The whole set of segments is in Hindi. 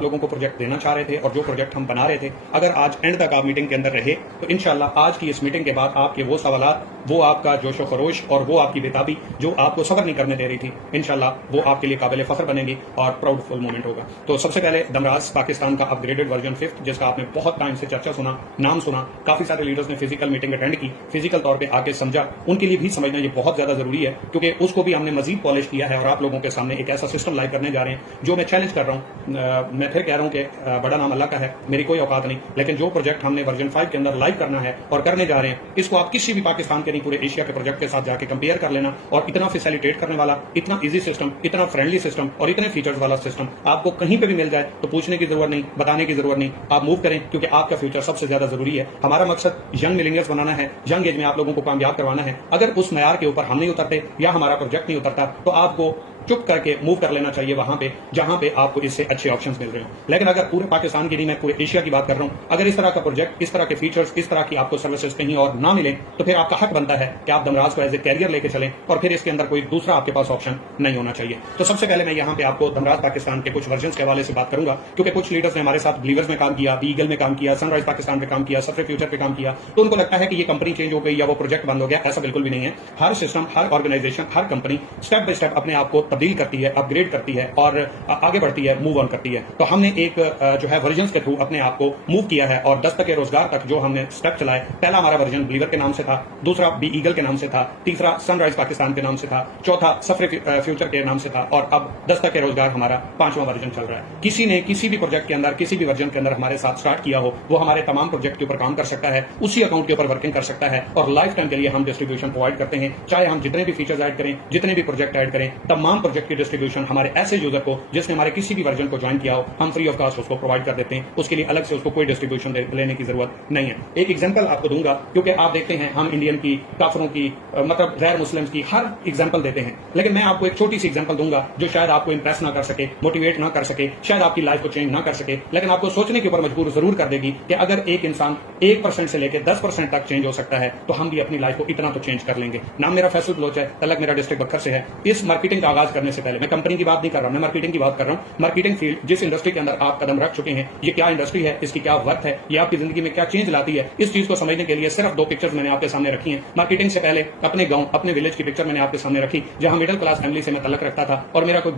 आप लोगों को प्रोजेक्ट देना चाह रहे थे और जो प्रोजेक्ट हम बना रहे थे, अगर आज एंड तक आप मीटिंग के अंदर रहे तो इंशाल्लाह आज की इस मीटिंग के बाद आपके वो सवालात, वो आपका जोशो खरोश और वो आपकी बेताबी जो आपको सफर नहीं करने दे रही थी, इंशाल्लाह वो आपके लिए काबिल फख्र बनेगी और प्राउडफुल मोमेंट होगा। तो सबसे पहले दमराज पाकिस्तान का अपग्रेडेड वर्जन 5, जिसका आपने बहुत टाइम से चर्चा सुना, नाम सुना, काफी सारे लीडर्स ने फिजिकल मीटिंग अटेंड की, फिजिकल तौर पे आके समझा, उनके लिए भी समझना ये बहुत ज्यादा जरूरी है, क्योंकि उसको भी हमने मजीद पॉलिश किया है और आप लोगों के सामने एक ऐसा सिस्टम लाइव करने जा रहे हैं जो मैं चैलेंज कर रहा हूं। मैं फिर कह रहा हूं कि बड़ा नाम अल्लाह का है, मेरी कोई औकात नहीं, लेकिन जो प्रोजेक्ट हमने वर्जन 5 के अंदर लाइव करना है और करने जा रहे हैं, इसको आप किसी भी पाकिस्तान के नहीं पूरे एशिया के प्रोजेक्ट के साथ जाके कंपेयर कर लेना। और इतना फैसिलिटेट करने वाला, इतना इजी सिस्टम, इतना फ्रेंडली सिस्टम और इतने फीचर्स वाला सिस्टम आपको कहीं पे भी मिल जाए तो पूछने की जरूरत नहीं, बताने की जरूरत नहीं, आप मूव करें, क्योंकि आपका फ्यूचर सबसे ज्यादा जरूरी है। हमारा मकसद यंग मिलेनियल्स बनाना है, यंग एज में आप लोगों को कामयाब करवाना है। अगर उस मयार के ऊपर हम नहीं उतरते या हमारा प्रोजेक्ट नहीं उतरता तो आपको चुप करके मूव कर लेना चाहिए वहां पे जहां पे आपको इससे अच्छे ऑप्शंस मिल रहे हो। लेकिन अगर पूरे पाकिस्तान की नहीं, मैं पूरे एशिया की बात कर रहा हूं, अगर इस तरह का प्रोजेक्ट, इस तरह के फीचर्स, इस तरह की आपको सर्विसेज कहीं और ना मिले तो फिर आपका हक बनता है कि आप दमराज को एज ए कैरियर लेके चलें और फिर इसके अंदर कोई दूसरा आपके पास ऑप्शन नहीं होना चाहिए। तो सबसे पहले मैं यहाँ पे आपको दमराज पाकिस्तान के कुछ वर्जन के हवाले से बात करूंगा, क्योंकि कुछ लीडर्स ने हमारे साथ बिलीवर्स में काम किया, ईगल में काम किया, सनराइज पाकिस्तान पे काम किया, सफरे फ्यूचर पे काम किया, तो उनको लगता है कि ये कंपनी चेंज हो गई या वो प्रोजेक्ट बंद हो गया। ऐसा बिल्कुल भी नहीं है। हर सिस्टम, हर ऑर्गेनाइजेशन, हर कंपनी स्टेप बाय स्टेप अपने आप को तब्दील करती है, अपग्रेड करती है और आगे बढ़ती है, मूव ऑन करती है। तो हमने एक जो है वर्जन्स के थ्रू अपने आप को मूव किया है और 10 तक रोजगार तक जो हमने स्टेप चलाए, पहला हमारा वर्जन बिलीवर के नाम से था, दूसरा बी ईगल के नाम से था, तीसरा सनराइज पाकिस्तान के नाम से था, चौथा सफरे फ्यूचर के नाम से था और अब 10 तक रोजगार हमारा 5वां वर्जन चल रहा है। किसी ने किसी भी प्रोजेक्ट के अंदर, किसी भी वर्जन के अंदर हमारे साथ स्टार्ट किया हो, वो हमारे तमाम प्रोजेक्ट के ऊपर काम कर सकता है, उसी अकाउंट के ऊपर वर्किंग कर सकता है और लाइफ टाइम के लिए हम डिस्ट्रीब्यूशन प्रोवाइड करते हैं। चाहे हम जितने भी फीचर्स ऐड करें, जितने भी प्रोजेक्ट ऐड करें, तमाम प्रोजेक्ट की डिस्ट्रीब्यूशन हमारे ऐसे यूजर को जिसने हमारे किसी भी वर्जन को ज्वाइन किया हो, हम फ्री ऑफ कास्ट उसको प्रोवाइड कर देते हैं। उसके लिए अलग से उसको कोई डिस्ट्रीब्यूशन लेने की जरूरत नहीं है। एक एग्जांपल आपको दूंगा, क्योंकि आप देखते हैं हम इंडियन की, काफरों की, मतलब गैर मुस्लिम्स की हर एग्जांपल देते हैं, लेकिन मैं आपको एक छोटी सी एग्जांपल दूंगा जो शायद आपको इंप्रेस ना कर सके, मोटिवेट ना कर सके, शायद आपकी लाइफ को चेंज ना कर सके, लेकिन आपको सोचने के ऊपर मजबूर जरूर कर देगी कि अगर एक इंसान 1% से लेकर 10% तक चेंज हो सकता है तो हम भी अपनी लाइफ को इतना तो चेंज कर लेंगे। नाम मेरा फैसल बलोच है, तलक मेरा डिस्ट्रिक्ट बखर से है। इस मार्केटिंग का आगाज करने से पहले, मैं कंपनी की बात नहीं कर रहा, मैं मार्केटिंग की बात कर रहा हूं। मार्केटिंग फील्ड, जिस इंडस्ट्री के अंदर आप कदम रख चुके हैं, ये क्या इंडस्ट्री है, इसकी क्या वर्थ है, ये आपकी जिंदगी में क्या चेंज लाती है, इस चीज को समझने के लिए सिर्फ 2 पिक्चर्स मैंने आपके सामने रखी हैं। मार्केटिंग से पहले अपने गांव, अपने विलेज की पिक्चर मैंने आपके सामने रखी, जहां मिडिल क्लास फैमिली से मैं तल्लक रखता था और मेरा कोई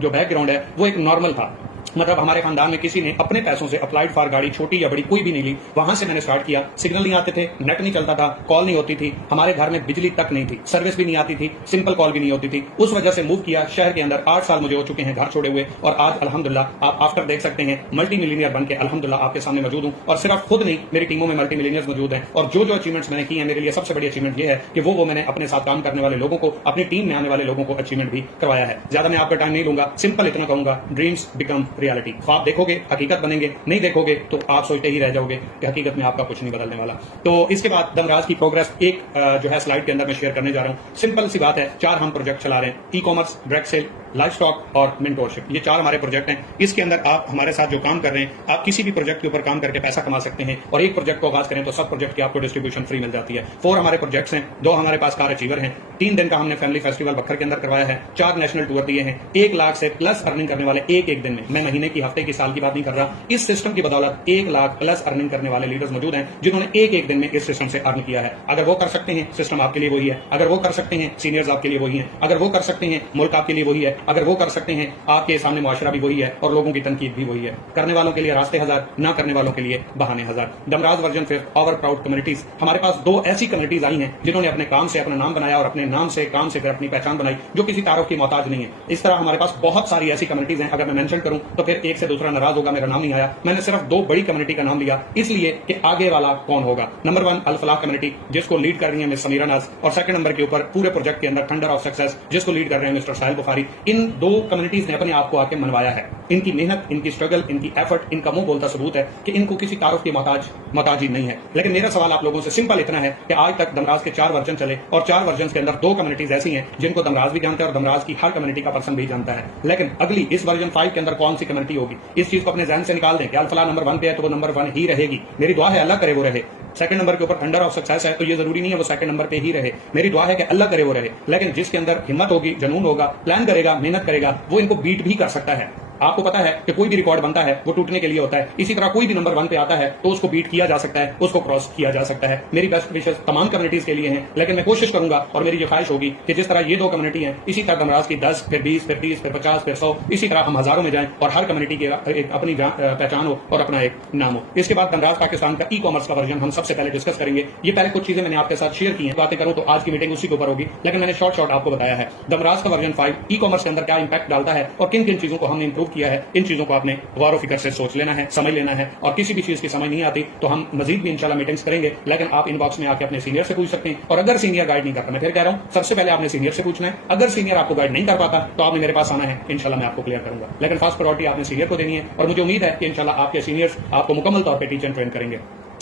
जो बैकग्राउंड है वो एक नॉर्मल था। मतलब हमारे खानदान में किसी ने अपने पैसों से अप्लाइड फॉर गाड़ी, छोटी या बड़ी कोई भी नहीं ली, वहां से मैंने स्टार्ट किया। सिग्नल नहीं आते थे, नेट नहीं चलता था, कॉल नहीं होती थी, हमारे घर में बिजली तक नहीं थी, सर्विस भी नहीं आती थी, सिंपल कॉल भी नहीं होती थी। उस वजह से मूव किया शहर के अंदर। 8 साल मुझे हो चुके हैं घर छोड़े हुए और आज अल्हम्दुलिल्लाह आप आफ्टर देख सकते हैं मल्टी मिलीनियर बन के अल्हम्दुलिल्लाह आपके सामने मौजूद हूं। और सिर्फ खुद नहीं, मेरी टीमों में मल्टी मिलीनियर्स मौजूद हैं और जो अचीवमेंट्स मैंने की है, मेरे लिए सबसे बड़ी अचीवमेंट ये है कि वो मैंने अपने साथ काम करने वाले लोगों को, अपनी टीम में आने वाले लोगों को अचीवमेंट भी करवाया है। ज्यादा मैं आपका टाइम नहीं लूंगा, सिंपल इतना कहूंगा, ड्रीम्स बिकम रियलिटी। ख्वाब देखोगे हकीकत बनेंगे, नहीं देखोगे तो आप सोचते ही रह जाओगे कि हकीकत में आपका कुछ नहीं बदलने वाला। तो इसके बाद दमराज की प्रोग्रेस एक जो है स्लाइड के अंदर मैं शेयर करने जा रहा हूं। सिंपल सी बात है, 4 हम प्रोजेक्ट चला रहे हैं, e commerce, direct sale, life stock और मेंटोरशिप। ये 4 हमारे प्रोजेक्ट हैं। इसके अंदर आप हमारे साथ जो काम कर रहे हैं, आप किसी भी प्रोजेक्ट के ऊपर काम करके पैसा कमा सकते हैं और एक प्रोजेक्ट को आगाज करें तो सब प्रोजेक्ट की आपको डिस्ट्रीब्यूशन फ्री मिल जाती है। 4 हमारे प्रोजेक्ट्स हैं, 2 हमारे पास कार अचीवर हैं, 3 दिन का हमने फैमिली फेस्टिवल बखर के अंदर करवाया है, 4 नेशनल टूर दिए हैं, 1 लाख से प्लस अर्निंग करने वाले एक दिन में, मैं महीने की, हफ्ते की, साल की बात नहीं कर रहा, इस सिस्टम की बदौलत 1 लाख प्लस अर्निंग करने वाले लीडर्स मौजूद हैं जिन्होंने एक दिन में इस सिस्टम से अर्न किया है। अगर वो कर सकते हैं, सिस्टम आपके लिए वही है। अगर वो कर सकते हैं, सीनियर्स आपके लिए वही है। अगर वो कर सकते हैं, मुल्क आपके लिए वही है। अगर वो कर सकते हैं, आपके सामने मुआशरा भी वही है और लोगों की तनकीद भी वही है। करने वालों के लिए रास्ते हजार, ना करने वालों के लिए बहाने हजार। दमराज वर्जन 5 आवर प्राउड कम्युनिटीज। हमारे पास 2 ऐसी कम्युनिटीज आई हैं जिन्होंने अपने काम से अपना नाम बनाया और अपने नाम से, काम से फिर अपनी पहचान बनाई, जो किसी तारुफ की मोहताज नहीं है। इस तरह हमारे पास बहुत सारी ऐसी कम्युनिटीज हैं, अगर मैं मेंशन करूं तो फिर एक से दूसरा नाराज होगा, मेरा नाम नहीं आया। मैंने सिर्फ 2 बड़ी कम्युनिटी का नाम लिया इसलिए कि आगे वाला कौन होगा। नंबर 1 अल फलाह कम्युनिटी, जिसको लीड कर रही है मिस समीरा नाज, और सेकंड नंबर के ऊपर पूरे प्रोजेक्ट के अंदर थंडर ऑफ सक्सेस, जिसको लीड कर रहे हैं मिस्टर साहिल बुखारी। इन 2 कम्युनिटीज ने अपने आप को आके मनवाया है। इनकी मेहनत, इनकी स्ट्रगल, इनकी एफर्ट, इनका मुंह बोलता सबूत है कि इनको किसी तारुफ की मोहताजी नहीं है। लेकिन मेरा सवाल आप लोगों से सिंपल इतना है कि आज तक दमराज के 4 वर्जन चले और 4 वर्जन के अंदर 2 कम्युनिटीज ऐसी हैं जिनको दमराज भी जानता है और दमराज की हर कम्युनिटी का पर्सन भी जानता है। लेकिन अगली इस वर्जन 5 के अंदर कौन सी कम्युनिटी होगी, इस चीज को अपने जहन से निकाल दें कि अल फलाह नंबर 1 पे है तो वो नंबर 1 ही रहेगी। मेरी दुआ है अल्लाह करे वो रहे। सेकंड नंबर के ऊपर थंडर ऑफ सक्सेस है तो ये जरूरी नहीं है वो सेकंड नंबर पे ही रहे। मेरी दुआ है कि अल्लाह करे वो रहे। लेकिन जिसके अंदर हिम्मत होगी, जुनून होगा, प्लान करेगा, मेहनत करेगा, वो इनको बीट भी कर सकता है। आपको पता है कि कोई भी रिकॉर्ड बनता है वो टूटने के लिए होता है, इसी तरह कोई भी नंबर 1 पे आता है तो उसको बीट किया जा सकता है, उसको क्रॉस किया जा सकता है। मेरी बेस्ट विशेष तमाम कम्युनिटीज के लिए हैं, लेकिन मैं कोशिश करूंगा और मेरी ये ख्वाहिश होगी कि जिस तरह ये 2 कम्युनिटी है, इसी तरह दमराज की 10, फिर 20, फिर 30, फिर 50, फिर 100, इसी तरह हम हजारों में जाएं और हर कम्युनिटी की एक अपनी पहचान हो और अपना एक नाम हो। इसके बाद दमराज पाकिस्तान का ई-कॉमर्स का वर्जन हम सबसे पहले डिस्कस करेंगे। ये पहले कुछ चीजें मैंने आपके साथ शेयर की हैं, बातें करूं तो आज की मीटिंग उसी के ऊपर होगी, लेकिन मैंने शॉर्ट आपको बताया है दमराज का वर्जन 5 ई-कॉमर्स के अंदर क्या इंपैक्ट डालता है और किन किन चीजों को हमने इंप्रूव किया है। इन चीजों को आपने गौर फिक्र से सोच लेना है, समझ लेना है, और किसी भी चीज की समझ नहीं आती तो हम मजीद भी इंशाल्लाह मीटिंग्स करेंगे, लेकिन आप इनबॉक्स में आके अपने सीनियर से पूछ सकते हैं। और अगर सीनियर गाइड नहीं करता, मैं फिर कह रहा हूं सबसे पहले आपने सीनियर से पूछना है। अगर सीनियर आपको गाइड नहीं कर पाता तो आपने मेरे पास आना है, इंशाल्लाह मैं आपको क्लियर करूंगा, लेकिन फर्स्ट प्रायोरिटी आपने सीनियर को देनी है और मुझे उम्मीद है कि इंशाल्लाह आपके सीनियर्स आपको मुकम्मल तौर पर टीच एंड ट्रेन करेंगे।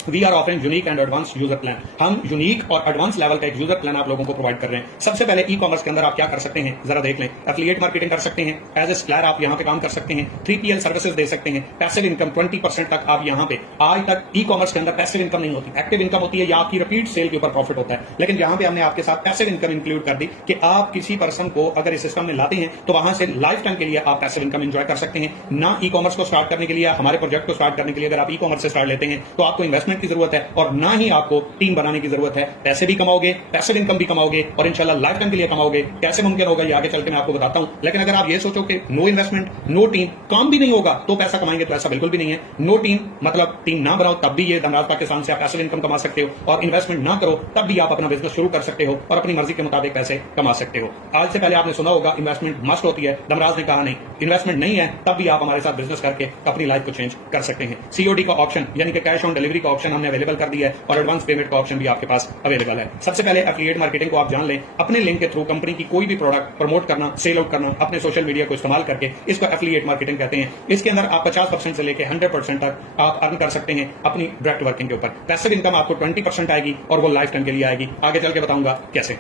We are offering unique and advance user plan. हम यूनिक और एडवांस लेवल का एक यूजर प्लान आप लोगों को प्रोवाइड कर रहे हैं। सबसे पहले ई कॉमर्स के अंदर आप क्या कर सकते हैं जरा देख लें। एफिलिएट मार्केटिंग कर सकते हैं, एज ए सप्लायर आप यहां पे काम कर सकते हैं, 3PL सर्विसेज दे सकते हैं, पैसिव इनकम 20% तक आप यहां पे। आज तक ई कॉमर्स के अंदर पैसिव इनकम नहीं होती, एक्टिव इनकम होती है या आपकी रिपीट सेल के ऊपर प्रॉफिट होता है, लेकिन यहां पे हमने आपके साथ पैसिव इनकम इंक्लूड कर दी कि आप किसी पर्सन को अगर इस सिस्टम में लाते हैं तो वहां से लाइफ टाइम के लिए आप पैसिव इनकम एंजॉय कर सकते हैं। ना ई कॉमर्स को स्टार्ट करने के लिए, हमारे प्रोजेक्ट को स्टार्ट करने के लिए अगर आप ई कॉमर्स से स्टार्ट लेते हैं तो आपको इन्वेस्टमेंट की जरूरत है और ना ही आपको टीम बनाने की जरूरत है। पैसे भी कमाओगे, पैसिव इनकम भी कमाओगे और इंशाल्लाह लाइफ टाइम के लिए कमाओगे। कैसे मुमकिन होगा ये आगे चल के मैं आपको बताता हूं, लेकिन अगर आप ये सोचो कि नो इन्वेस्टमेंट, नो टीम, काम भी नहीं होगा तो पैसा कमाएंगे, तो ऐसा बिल्कुल भी नहीं है। नो टीम मतलब टीम ना बनाओ तब भी ये दमराज पाकिस्तान से आप पैसिव इनकम कमा सकते हो, और इन्वेस्टमेंट ना करो तब भी आप अपना बिजनेस शुरू कर सकते हो और अपनी मर्जी के मुताबिक पैसे कमा सकते हो। आज से पहले आपने सुना होगा इन्वेस्टमेंट मस्ट होती है, दमराज ने कहा नहीं, इन्वेस्टमेंट नहीं है तब भी आप हमारे साथ बिजनेस करके अपनी लाइफ को चेंज कर सकते हैं। सीओडी का ऑप्शन यानी कि कैश ऑन डिलीवरी का ऑप्शन हमने अवेलेबल कर दिया है और एडवांस पेमेंट का ऑप्शन भी आपके पास अवेलेबल है। सबसे पहले एफिलिएट मार्केटिंग को आप जान लें, अपने लिंक के थ्रू कंपनी की कोई भी प्रोडक्ट प्रमोट करना, सेल आउट करना अपने सोशल मीडिया को इस्तेमाल करके, इसको एफिलिएट मार्केटिंग कहते हैं। इसके अंदर आप 50% से लेकर 100% तक आप अर्न कर सकते हैं अपनी डायरेक्ट वर्किंग के ऊपर। पैसिव इनकम आपको 20% आएगी और वो लाइफ टाइम के लिए आएगी। आगे चल के बताऊंगा कैसे।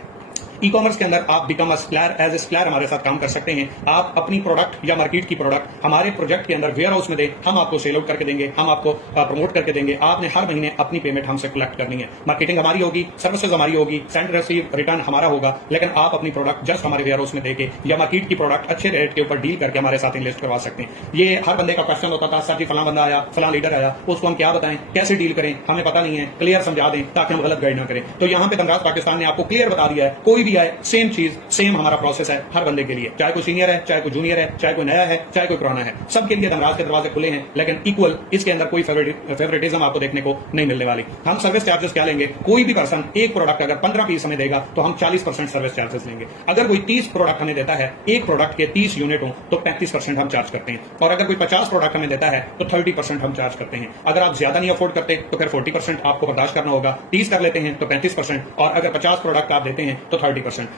ई कॉमर्स के अंदर आप become a supplier, as a supplier हमारे साथ काम कर सकते हैं। आप अपनी प्रोडक्ट या मार्केट की प्रोडक्ट हमारे प्रोजेक्ट के अंदर वेयर हाउस में दें, हम आपको सेल आउट करके देंगे, हम आपको प्रमोट करके देंगे। आपने हर महीने अपनी पेमेंट हमसे कलेक्ट करनी है। मार्केटिंग हमारी होगी, सर्विसेज हमारी होगी, सेंड रिसीव रिटर्न हमारा होगा, लेकिन आप अपनी प्रोडक्ट जस्ट हमारे वेयर हाउस में देके या मार्केट की प्रोडक्ट अच्छे रेट के ऊपर डील करके हमारे साथ इन्वेस्ट करवा सकते हैं। ये हर बंदे का क्वेश्चन होता था, सर जी फलां बंदा आया, फलां लीडर आया, उसको हम क्या बताएं, कैसे डील करें, हमें पता नहीं है, क्लियर समझा दें ताकि हम गलत गाइड ना करें। तो यहाँ पे दमराज पाकिस्तान ने आपको क्लियर बता दिया है, कोई भी आए सेम चीज, सेम हमारा प्रोसेस है हर बंदे के लिए, चाहे कोई सीनियर है, चाहे कोई जूनियर है, चाहे कोई नया है, चाहे कोई पुराना है, सबके लिए दमराज के दरवाजे खुले हैं, लेकिन इक्वल, इसके अंदर कोई फेवरेटिज्म आपको देखने को नहीं मिलने वाली। हम सर्विस चार्जेस क्या लेंगे, कोई भी पर्सन एक प्रोडक्ट अगर 15 पीस हमें देगा तो हम 40% सर्विस चार्जेस लेंगे। अगर कोई 30 प्रोडक्ट हमें देता है, एक प्रोडक्ट के 30 यूनिट हो तो 35% हम चार्ज करते हैं, और अगर कोई 50 प्रोडक्ट हमें देता है तो 30% हम चार्ज करते हैं। अगर आप ज्यादा नहीं अफोर्ड करते तो फिर 40% आपको बर्दाश्त करना होगा, 30 कर लेते हैं तो 35%, और अगर 50 प्रोडक्ट आप देते हैं तो 30%।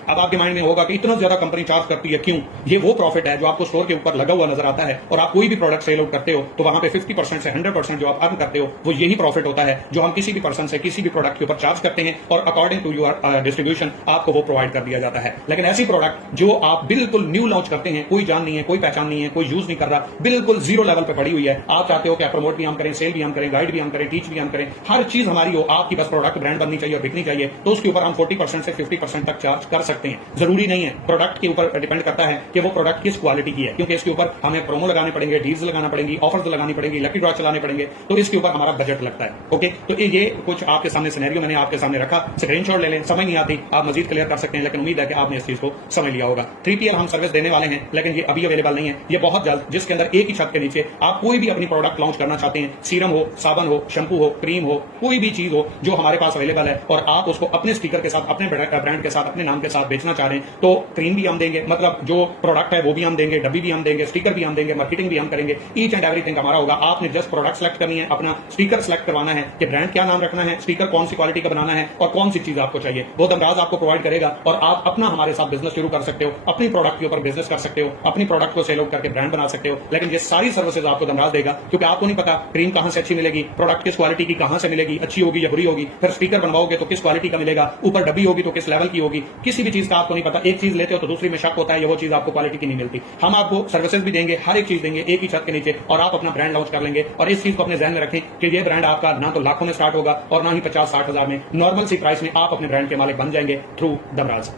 अब आपके माइंड में होगा कि इतना ज्यादा कंपनी चार्ज करती है क्यों? ये वो प्रॉफिट है जो आपको स्टोर के ऊपर लगा हुआ नजर आता है, और आप कोई भी प्रोडक्ट सेल आउट करते हो तो वहां पे 50% से 100% जो आप अर्न करते हो वो यही प्रॉफिट होता है जो हम किसी भी पर्सन से किसी भी प्रोडक्ट के ऊपर चार्ज करते हैं, और अकॉर्डिंग टू योर डिस्ट्रीब्यूशन आपको वो प्रोवाइड कर दिया जाता है। लेकिन ऐसी प्रोडक्ट जो आप बिल्कुल न्यू लॉन्च करते हैं, कोई जान नहीं है, कोई पहचान नहीं है, कोई यूज नहीं कर रहा, बिल्कुल जीरो लेवल पे पड़ी हुई है, आप चाहते हो कि प्रमोट भी हम करें, सेल भी हम करें, गाइड भी हम करें, टीच भी हम करें, हर चीज हमारी हो, आपकी बस प्रोडक्ट ब्रांड बननी चाहिए और बिकनी चाहिए, तो उसके ऊपर हम 40% से 50% तक चार्ज कर सकते हैं। जरूरी नहीं है, प्रोडक्ट के ऊपर डिपेंड करता है कि वो प्रोडक्ट किस क्वालिटी की है, क्योंकि इसके ऊपर हमें प्रोमो लगाने पड़ेंगे, डील्स लगाना पड़ेंगी, ऑफर्स लगानी पड़ेंगी, लकी ड्रॉ चलाने पड़ेंगे, तो इसके ऊपर हमारा बजट लगता है। ओके, तो ये कुछ आपके सामने सिनेरियो मैंने आपके सामने रखा, स्क्रीनशॉट ले लें, समझ नहीं आती आप मजीद क्लियर कर सकते हैं, लेकिन उम्मीद है कि आपने इस चीज को समझ लिया होगा। 3PL हम सर्विस देने वाले हैं, लेकिन ये अभी अवेलेबल नहीं है, ये बहुत जल्द, जिसके अंदर एक ही छत के नीचे आप कोई भी अपनी प्रोडक्ट लॉन्च करना चाहते हैं, सीरम हो, साबन हो, शैम्पू हो, क्रीम हो, कोई भी चीज हो जो हमारे पास अवेलेबल है, और आप उसको अपने स्टिकर के साथ, अपने ब्रांड के साथ, अपने नाम के साथ बेचना चाह रहे हैं, तो क्रीम भी हम देंगे, मतलब जो प्रोडक्ट है वो भी हम देंगे, डब्बी भी हम देंगे, स्टिकर भी हम देंगे, मार्केटिंग भी हम करेंगे, ईच एंड एवरीथिंग हमारा होगा। आपने जस्ट प्रोडक्ट सेलेक्ट करनी है, अपना स्टिकर सेलेक्ट करवाना है कि ब्रांड क्या नाम रखना है, स्टिकर कौन सी क्वालिटी का बनाना है, और कौन सी चीज आपको चाहिए, वो दमराज आपको प्रोवाइड करेगा, और आप अपना हमारे साथ बिजनेस शुरू कर सकते हो, अपनी प्रोडक्ट के ऊपर बिजनेस कर सकते हो, अपनी प्रोडक्ट को सेल आउट करके ब्रांड बना सकते हो। लेकिन ये सारी सर्विसेज आपको दमराज देगा, क्योंकि आपको नहीं पता क्रीम कहां से अच्छी मिलेगी, प्रोडक्ट किस क्वालिटी की कहां से मिलेगी, अच्छी होगी या बुरी होगी, फिर स्टिकर बनवाओगे तो किस क्वालिटी का मिलेगा, ऊपर डब्बी होगी तो किस लेवल की होगी, किसी भी चीज का आपको नहीं पता। एक चीज लेते हो तो दूसरी में शक होता है, ये वो चीज आपको क्वालिटी की नहीं मिलती। हम आपको सर्विसेज भी देंगे, हर एक चीज देंगे एक ही छत के नीचे, और आप अपना ब्रांड लॉन्च कर लेंगे। और इस चीज को अपने ध्यान में रखें कि ये ब्रांड आपका ना तो लाखों में स्टार्ट होगा और ना ही 50-60 हजार में, नॉर्मल सी प्राइस में आप अपने ब्रांड के मालिक बन जाएंगे थ्रू दमराज।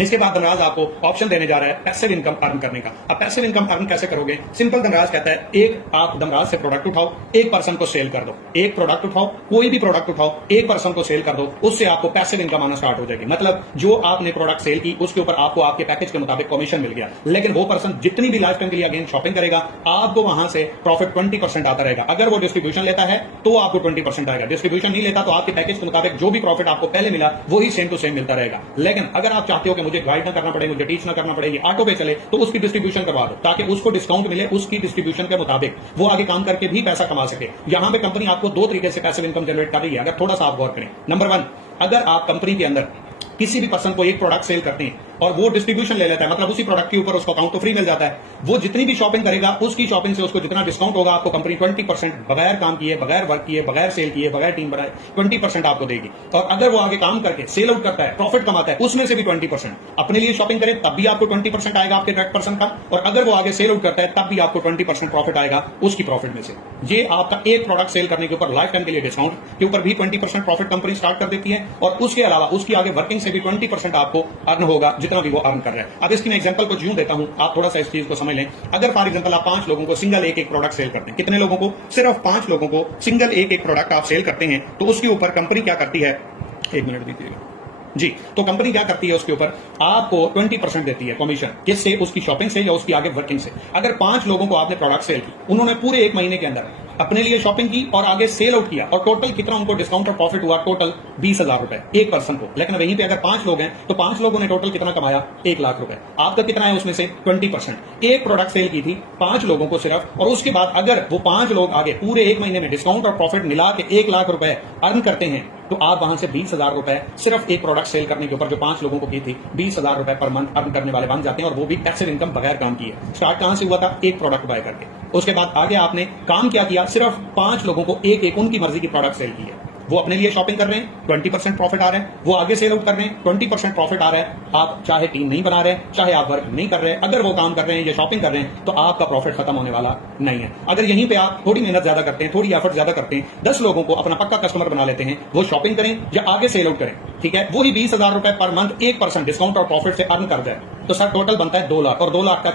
इसके बाद धनराज आपको ऑप्शन देने जा रहा है पैसिव इनकम अर्न करने का। अब पैसिव इनकम अर्न कैसे करोगे? सिंपल धनराज कहता है एक आप धनराज से प्रोडक्ट उठाओ, एक पर्सन को सेल कर दो, एक प्रोडक्ट उठाओ, कोई भी प्रोडक्ट उठाओ, एक पर्सन को सेल कर दो, उससे आपको पैसिव इनकम आना स्टार्ट हो जाएगी। मतलब जो आपने प्रोडक्ट सेल की उसके ऊपर आपको आपके पैकेज के मुताबिक कमीशन मिल गया, लेकिन वो पर्सन जितनी भी लाइफ टाइम के लिए अगेन शॉपिंग करेगा आपको वहां से प्रॉफिट 20% आता रहेगा। अगर वो डिस्ट्रीब्यूशन लेता है तो आपको 20% आएगा, डिस्ट्रीब्यूशन नहीं लेता तो आपके पैकेज के मुताबिक जो भी प्रॉफिट आपको पहले मिला वही सेम टू सेम मिलता रहेगा। लेकिन अगर आप चाहते हो कि मुझे गाइड ना करना पड़े, मुझे टीच ना करना पड़ेगी, ऑटो पे चले, तो उसकी डिस्ट्रीब्यूशन करवा दो ताकि उसको डिस्काउंट मिले, उसकी डिस्ट्रीब्यूशन के मुताबिक वो आगे काम करके भी पैसा कमा सके। यहां पे कंपनी आपको दो तरीके से पैसिव इनकम जनरेट कर रही है, अगर थोड़ा सा आप गौर करें। नंबर 1, अगर आप कंपनी के अंदर किसी भी पर्सन को एक प्रोडक्ट सेल करते हैं और वो डिस्ट्रीब्यूशन ले लेता है, मतलब उसी प्रोडक्ट के ऊपर उसको अकाउंट तो फ्री मिल जाता है, वो जितनी भी शॉपिंग करेगा उसकी शॉपिंग से उसको जितना डिस्काउंट होगा आपको कंपनी 20% बगैर काम किए, बगैर वर्क किए, बगैर सेल किए, बगैर टीम बनाए 20% आपको देगी। और अगर वो आगे काम करके सेल आउट करता है, प्रॉफिट कमाता है, उसमें से भी 20% अपने लिए शॉपिंग करे तब भी आपको 20% आएगा आपके डायरेक्ट पर्सन का, और अगर वो आगे सेल आउट करता है तब भी आपको 20% प्रॉफिट आएगा उसकी प्रॉफिट में से। ये आपका एक प्रोडक्ट सेल करने के ऊपर लाइफ टाइम के लिए डिस्काउंट के ऊपर भी 20% प्रॉफिट कंपनी स्टार्ट कर देती है, और उसके अलावा उसकी आगे वर्किंग से भी 20% आपको अर्न होगा जितना भी वो अर्न कर रहा है। अब इसकी मैं एग्जांपल को यूं देता हूं, आप थोड़ा सा इस चीज को समझ लें। अगर फॉर एग्जांपल आप 5 लोगों को सिंगल एक प्रोडक्ट सेल करते हैं, कितने लोगों को? सिर्फ 5 लोगों को सिंगल एक प्रोडक्ट आप सेल करते हैं, तो उसके ऊपर कंपनी क्या करती है, 1 मिनट दीजिएगा जी, तो कंपनी क्या करती है उसके ऊपर आपको 20% देती है कमीशन, किससे? उसकी शॉपिंग से या उसकी आगे वर्किंग से। अगर 5 लोगों को आपने प्रोडक्ट सेल की, उन्होंने पूरे 1 महीने के अंदर अपने लिए शॉपिंग की और आगे सेल आउट किया, और टोटल कितना उनको डिस्काउंट और प्रॉफिट हुआ? टोटल 20,000 रुपए एक पर्सन को। लेकिन वहीं पे अगर 5 लोग हैं तो 5 लोगों ने टोटल कितना कमाया? 1 लाख रुपए। आपका कितना है उसमें से? 20%। एक प्रोडक्ट सेल की थी 5 लोगों को सिर्फ, और उसके बाद अगर वो 5 लोग आगे पूरे 1 महीने में डिस्काउंट और प्रॉफिट मिला के 1 लाख रुपए अर्न करते हैं, तो आप वहां से 20,000 रुपए सिर्फ एक प्रोडक्ट सेल करने के ऊपर जो 5 लोगों को की थी 20,000 रुपए पर मंथ अर्न करने वाले बन जाते हैं, और वो भी पैसिव इनकम बगैर काम किए। स्टार्ट कहां से हुआ था? एक प्रोडक्ट बाय करके। उसके बाद आगे आपने काम क्या किया? सिर्फ 5 लोगों को एक उनकी मर्जी की प्रोडक्ट सेल की है, वो अपने लिए शॉपिंग कर रहे हैं, 20% प्रॉफिट आ रहा है, वो आगे सेल आउट कर रहे हैं, 20% प्रॉफिट आ रहा है। आप चाहे टीम नहीं बना रहे, चाहे आप वर्क नहीं कर रहे, अगर वो काम कर रहे हैं या शॉपिंग कर रहे हैं, तो आपका प्रॉफिट खत्म होने वाला नहीं है। अगर यहीं पे आप थोड़ी मेहनत ज्यादा करते हैं, थोड़ी एफर्ट ज्यादा करते हैं, 10 लोगों को अपना पक्का कस्टमर बना लेते हैं, वो शॉपिंग करें या आगे सेल आउट करें, ठीक है, वही 20,000 रुपए पर मंथ 1% डिस्काउंट और प्रॉफिट से अर्न कर जाए, तो सर टोटल बनता है 2 लाख, और 2 लाख का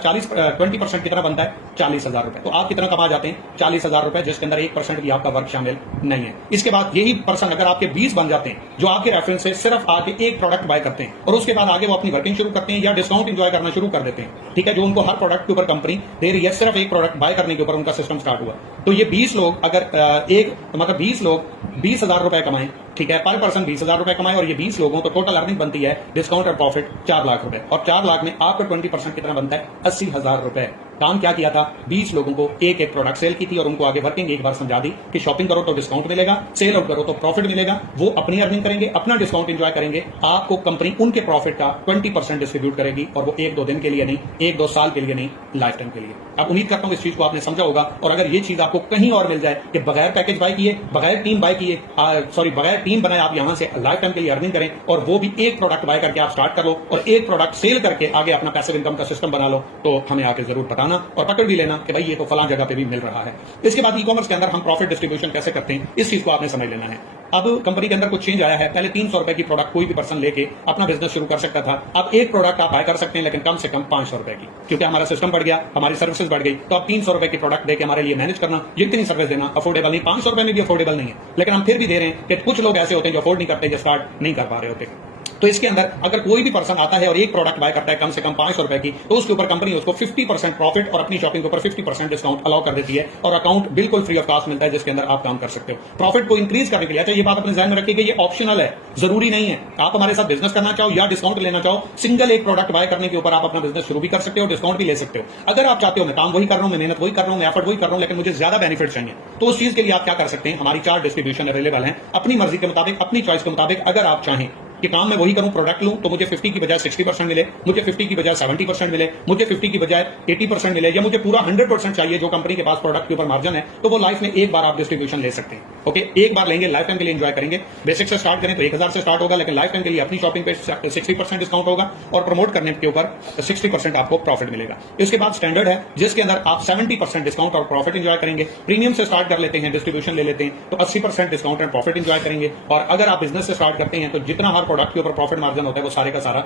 20% कितना बनता है? 40,000 रुपए। तो आप कितना कमा जाते हैं? 40,000 रुपए, जिसके अंदर 1% भी आपका वर्क शामिल नहीं है। इसके बाद यही पर्सन अगर आपके 20 बन जाते हैं जो आपके रेफरेंस से सिर्फ आके एक प्रोडक्ट बाय करते हैं, और उसके बाद आगे वो अपनी वर्किंग शुरू करते हैं या डिस्काउंट एंजॉय करना शुरू कर देते हैं, ठीक है, जो उनको हर प्रोडक्ट के ऊपर कंपनी दे रही है, सिर्फ एक प्रोडक्ट बाय करने के ऊपर उनका सिस्टम स्टार्ट हुआ, तो ये 20 लोग अगर 20 लोग 20,000 रुपए कमाएं, ठीक है, पर पर्सन 20,000 रुपए कमाए, और ये 20 लोगों तो टोटल अर्निंग बनती है डिस्काउंट और प्रॉफिट 4 लाख रुपए, और 4 लाख में आपका 20% कितना बनता है? 80,000 रुपए। काम क्या किया था? 20 लोगों को एक प्रोडक्ट सेल की थी, और उनको आगे वर्किंग एक बार समझा दी कि शॉपिंग करो तो डिस्काउंट मिलेगा, सेल आउट करो तो प्रॉफिट मिलेगा। वो अपनी अर्निंग करेंगे, अपना डिस्काउंट एंजॉय करेंगे, आपको कंपनी उनके प्रॉफिट का 20% डिस्ट्रीब्यूट करेगी, और वो 1-2 दिन के लिए नहीं, 1-2 साल के लिए नहीं, लाइफ टाइम के लिए। अब उम्मीद करता हूं इस चीज को आपने समझा होगा, और अगर ये चीज आपको कहीं और मिल जाए कि बगैर पैकेज बाय किए, बगैर टीम बाय किए, बगैर टीम बनाए आप यहां से लाइफ टाइम के लिए अर्निंग करें, और वो भी एक प्रोडक्ट बाय करके आप स्टार्ट कर लो, और एक प्रोडक्ट सेल करके आगे अपना पैसिव इनकम का सिस्टम बना लो, तो हमें आके जरूर बताना और पकड़ भी लेना कि भाई ये तो फलां जगह पे भी मिल रहा है। इसके बाद ई-कॉमर्स के अंदर हम प्रॉफिट डिस्ट्रीब्यूशन कैसे करते हैं, इस चीज को आपने समझ लेना है। अब कंपनी के अंदर कुछ चेंज आया है। पहले 300 रुपए की प्रोडक्ट कोई भी पर्सन लेके अपना बिजनेस शुरू कर सकता था, अब एक प्रोडक्ट आप बाय कर सकते हैं, लेकिन कम से कम 500 रुपए की, क्योंकि हमारा सिस्टम बढ़ गया, हमारी सर्विसेज बढ़ गई, तो अब 300 रुपए की प्रोडक्ट देके हमारे लिए मैनेज करना, ये इतनी सर्विस देना अफोर्डेबल नहीं, 500 रुपए में भी अफोर्डेबल नहीं है, लेकिन हम फिर भी दे रहे हैं कि कुछ लोग ऐसे होते हैं जो अफोर्ड नहीं करते, जो स्टार्ट नहीं कर पा रहे होते। तो इसके अंदर अगर कोई भी पर्सन आता है और एक प्रोडक्ट बाय करता है कम से कम 500 रुपए की, तो उसके ऊपर कंपनी उसको 50% प्रॉफिट और अपनी शॉपिंग के ऊपर 50% डिस्काउंट अलाउ कर देती है, और अकाउंट बिल्कुल फ्री ऑफ कॉस्ट मिलता है, जिसके अंदर आप काम कर सकते हो प्रॉफिट को इंक्रीज करने के लिए। अच्छा, ये बात अपने ध्यान में रखिएगा, ये ऑप्शनल है, जरूरी नहीं है। आप हमारे साथ बिजनेस करना चाहो या डिस्काउंट लेना चाहो, सिंगल एक प्रोडक्ट बाय करने के ऊपर आप अपना बिजनेस शुरू भी कर सकते हो, डिस्काउंट भी ले सकते हो। अगर आप चाहते हो मैं काम वही कर रहा हूं, मैं मेहनत वही कर रहा हूं, मैं एफर्ट वही कर रहा हूं, लेकिन मुझे ज्यादा बेनिफिट चाहिए, तो उस चीज के लिए आप क्या कर सकते हैं, हमारी 4 डिस्ट्रीब्यूशन अवेलेबल है, अपनी मर्जी के मुताबिक, अपनी चॉइस के मुताबिक। अगर आप चाहें कि काम मैं वही करूं, प्रोडक्ट लूं, तो मुझे 50 की बजाय 60% मिले, मुझे 50 की बजाय 70% मिले, मुझे 50 की बजाय 80% मिले, या मुझे पूरा 100% चाहिए जो कंपनी के पास प्रोडक्ट के ऊपर मार्जिन है, तो वो लाइफ में एक बार आप डिस्ट्रीब्यूशन ले सकते हैं। ओके, एक बार लेंगे, लाइफ टाइम के लिए एंजॉय करेंगे। बेसिक से स्टार्ट करें तो 1000 से स्टार्ट होगा, लेकिन लाइफ टाइम के लिए अपनी शॉपिंग पे 60% डिस्काउंट होगा, और प्रमोट करने के ऊपर 60% आपको प्रॉफिट मिलेगा। इसके बाद स्टैंडर्ड है, जिसके अंदर आप 70% डिस्काउंट और प्रॉफिट एंजॉय करेंगे। प्रीमियम से स्टार्ट कर लेते हैं, डिस्ट्रीब्यूशन ले लेते हैं, तो 80% डिस्काउंट एंड प्रॉफिट एंजॉय करेंगे। और अगर आप बिजनेस से स्टार्ट करते हैं तो जितना हर प्रोडक्ट के ऊपर प्रॉफिट मार्जिन होता है वो सारे का सारा